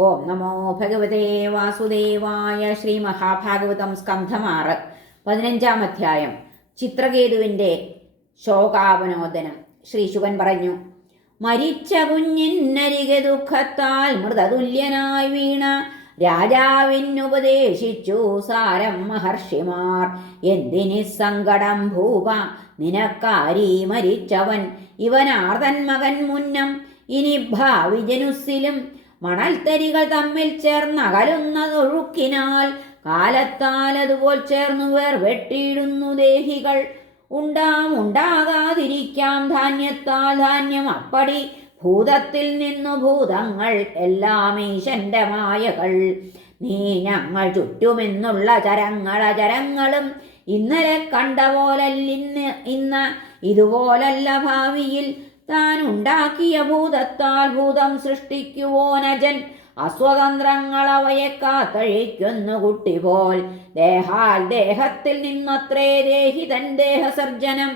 ഓം നമോ ഭഗവതേ വാസുദേവായ ശ്രീ മഹാഭാഗവതം സ്കന്ധമാറ്. പതിനഞ്ചാം അധ്യായം. ചിത്രകേതുവിന്റെ ശോകാവനോദനം. ശ്രീ ശുകൻ പറഞ്ഞു മരിച്ച കുഞ്ഞിന്നരികെ ദുഃഖത്താൽ മൃതതുല്യനായി വീണ രാജാവിനുപദേശിച്ചു സാരം മഹർഷിമാർ. എന്തിനി സങ്കടം ഭൂപ നിനക്കാരി മരിച്ചവൻ. ഇവനാർതൻ മകൻ മുന്നം ഇനി ഭാവി ജനുസ്സിലും മണൽത്തരികൾ തമ്മിൽ ചേർന്നകലുന്നതൊഴുക്കിനാൽ കാലത്താൽ അതുപോൽ ചേർന്നു വേർ വെട്ടിയിടുന്നു ദേഹികൾ. ഉണ്ടാം ഉണ്ടാകാതിരിക്കാം ധാന്യത്താൽ ധാന്യം അപ്പടി. ഭൂതത്തിൽ നിന്നു ഭൂതങ്ങൾ എല്ലാം ഈശന്റെ മായകൾ. നീ ഞങ്ങൾ ചുറ്റുമെന്നുള്ള ചരങ്ങൾ അചരങ്ങളും ഇന്നലെ കണ്ട പോലല്ലിന്ന് ഇന്ന് ഇതുപോലല്ല ഭാവിയിൽ താൻ ഉണ്ടാക്കിയ ഭൂതത്താൽ ഭൂതം സൃഷ്ടിക്കുവോനജൻ. അസ്വതന്ത്രങ്ങൾ അവയെ കാത്തഴിക്കുന്നു കുട്ടി പോൽ ദേഹാൽ ദേഹത്തിൽ നിന്നത്രേ ദേഹിതൻ ദേഹസർജനം.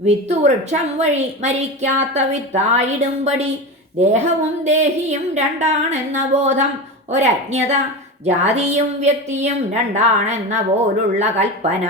വിത്തുവൃക്ഷം വഴി മരിക്കാത്ത വിത്തായിടുംപടി. ദേഹവും ദേഹിയും രണ്ടാണെന്ന ബോധം. ഒരജ്ഞത ജാതിയും വ്യക്തിയും രണ്ടാണെന്ന പോലുള്ള കൽപ്പന.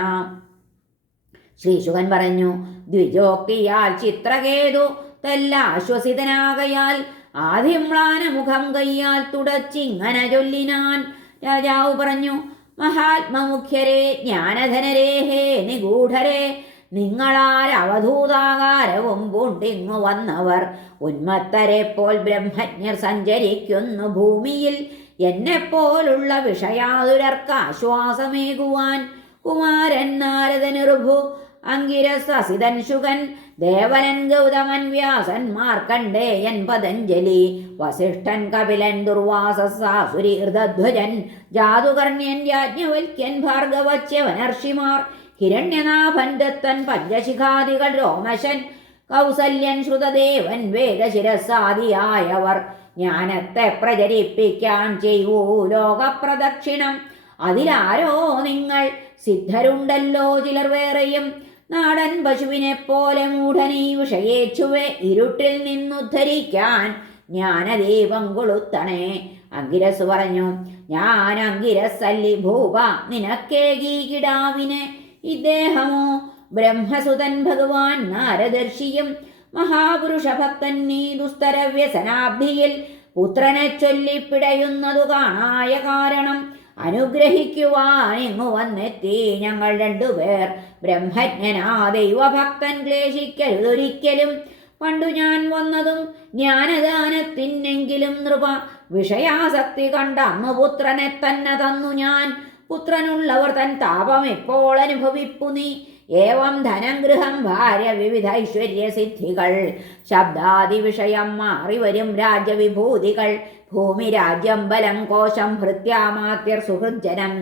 ശ്രീശുഖൻ പറഞ്ഞു ദ്വിജോക്തിയാൽ ചിത്രകേതു തെല്ല ആശ്വസിതനാകയാൽ ആദ്യമ്ലാന മുഖം കയ്യാൽ തുടച്ചിങ്ങനെ ചൊല്ലിനാൻ. രാജാവ് പറഞ്ഞു മഹാത്മമുഖ്യരെ ജ്ഞാനധനരേ ഹേ നിഗൂഢരെ നിങ്ങളാൽ അവധൂതാകാരവും പൂണ്ടിങ്ങു വന്നവർ. ഉന്മത്തരെ പോൽ ബ്രഹ്മജ്ഞർ സഞ്ചരിക്കുന്നു ഭൂമിയിൽ. എന്നെപ്പോലുള്ള വിഷയാതുരർക്ക് ആശ്വാസമേകുവാൻ. കുമാരൻ നാരദ ഋഭു അങ്കിരസ് ശുഗൻ ദേവനൻ ഗൗതമൻ വ്യാസൻ മാർക്കണ്ഡേയൻ പതഞ്ജലി വസിഷ്ഠൻ കപിലൻ ദുർവാസസാസുരി ഹൃതധ്വജൻ ജാതുകർണ്യൻ യാജ്ഞവൽക്യൻ ഭാർഗവച്യവനർഷിമാർ ഹിരണ്യനാഭൻ ദത്തൻ പഞ്ചശിഖാദികൾ രോമശൻ കൗസല്യൻ ശ്രുതദേവൻ വേദശിരസാദിയായവർ. ജ്ഞാനത്തെ പ്രചരിപ്പിക്കാൻ ചെയ്യൂ ലോകപ്രദക്ഷിണം. അതിലാരോ നിങ്ങൾ? സിദ്ധരുണ്ടല്ലോ ചിലർ വേറെയും. നാടൻ പശുവിനെ പോലെ മൂഢനീ വിഷയേച്ചുവെ ഇരുട്ടിൽ നിന്നുദ്ധരിക്കാൻ ജ്ഞാനദീപം കൊളുത്തണേ. അങ്കിരസ് പറഞ്ഞു ഞാൻ അങ്കിരസല്ലി ഭൂപ നിനക്കേ ഗീകിടാവിനെ ഇദ്ദേഹമോ? ബ്രഹ്മസുതൻ ഭഗവാൻ നാരദർശിയും മഹാപുരുഷ ഭക്തൻ നീ ദുസ്തരവ്യസനാബ്ധിയിൽ പുത്രനെ ചൊല്ലിപ്പിടയുന്നതു കാണായ കാരണം അനുഗ്രഹിക്കുവാൻ ഇങ്ങു വന്നെത്തി ഞങ്ങൾ രണ്ടുപേർ. ബ്രഹ്മജ്ഞനാ ദൈവഭക്തൻ ക്ലേശിക്കരുതൊരിക്കലും പണ്ടു ഞാൻ വന്നതും ജ്ഞാനദാനത്തിനെങ്കിലും നൃപ. വിഷയാസക്തി കണ്ട അമ്മ പുത്രനെ തന്നെ തന്നു ഞാൻ. പുത്രനുള്ളവർ തൻ താപം എപ്പോൾ അനുഭവിപ്പു നീ? ഏവം ധനം ഗൃഹം ഭാര്യ വിവിധ ഐശ്വര്യ സിദ്ധികൾ ശബ്ദാദി വിഷയം മാറി വരും രാജവിഭൂതികൾ ഭൂമി രാജ്യം ബലം കോശം ഭൃത്യാമാത്യർ സുഹൃജനം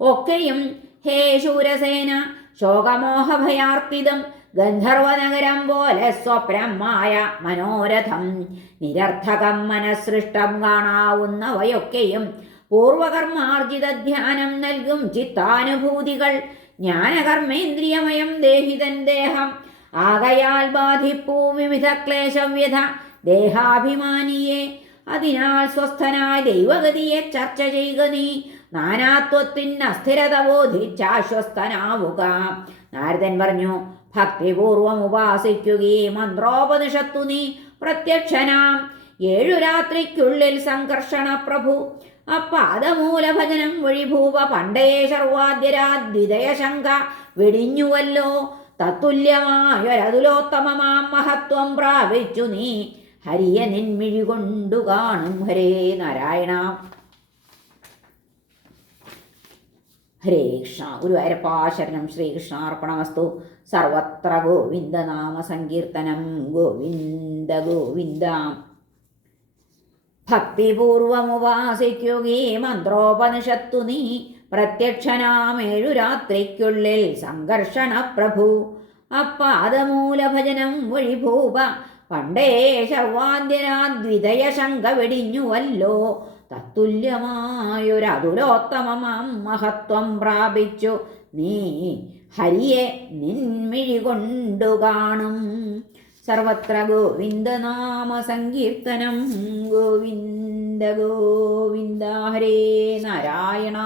ഒക്കെയും ഹേ ശൂരസേന ശോകമോഹഭയാർത്തിതം. ഗന്ധർവനഗരം പോലെ സ്വപ്നമായ മനോരഥം. നിരർത്ഥകം മനസ്സൃഷ്ടം കാണാവുന്നവയൊക്കെയും പൂർവകർമാർജിത ധ്യാനം നൽകും ചിത്താനുഭൂതികൾ. ജ്ഞാനകർമ്മേന്ദ്രിയമയം ദേഹിതൻ ദേഹം. ആകയാൽ ബാധിപ്പൂ വിവിധ ക്ലേശവ്യഥ ദേഹാഭിമാനിയെ അതിനാൽ സ്വസ്ഥനായ ദൈവഗതിയെ ചർച്ച ചെയ്യുക നീ. നാനാത്വത്തിന് അസ്ഥിരത ബോധിച്ചാശ്വസ്തനാവുക. നാരദൻ പറഞ്ഞു ഭക്തിപൂർവം ഉപാസിക്കുകയും മന്ത്രോപനിഷത്തു നീ പ്രത്യക്ഷനാം. ഏഴു രാത്രിക്കുള്ളിൽ സംഘർഷണ പ്രഭു. അപ്പാദമൂലഭജനം വഴിഭൂവ പണ്ടേ സർവാദ്യരാദ്വിതയശങ്ക വെടിഞ്ഞുവല്ലോ. തത്തുല്യമായൊരതുലോത്തമമാം മഹത്വം പ്രാപിച്ചു നീ. ഹരിയ നിൻമിഴി കൊണ്ടു കാണും. ഹരേ നാരായണ. ഹരേ കൃഷ്ണ. ഗുരുവായൂരപ്പാശരണം ശ്രീകൃഷ്ണാർപ്പണമസ്തു. സർവത്ര ഗോവിന്ദനാമ സങ്കീർത്തനം ഗോവിന്ദ ഗോവിന്ദ. ഭക്തിപൂർവമുപാസിക്കുകേ മന്ത്രോപനിഷത്തു നീ. പ്രത്യക്ഷനാമേഴു രാത്രിക്കുള്ളിൽ സംഘർഷണ പ്രഭു അപ്പാദമൂലഭജനം വഴിഭൂപ. പണ്ടേ ശവാദ്യരാദ്വിതയ ശങ്ക വെടിഞ്ഞുവല്ലോ തത്തുല്യമായൊരതുലോത്തമമാം മഹത്വം പ്രാപിച്ചു. നീ ഹരിയെ നിൻമിഴി കൊണ്ടു കാണും സർവത്ര ഗോവിന്ദനാമ സങ്കീർത്തനം. ഗോവിന്ദ ഗോവിന്ദ ഹരേ നാരായണ.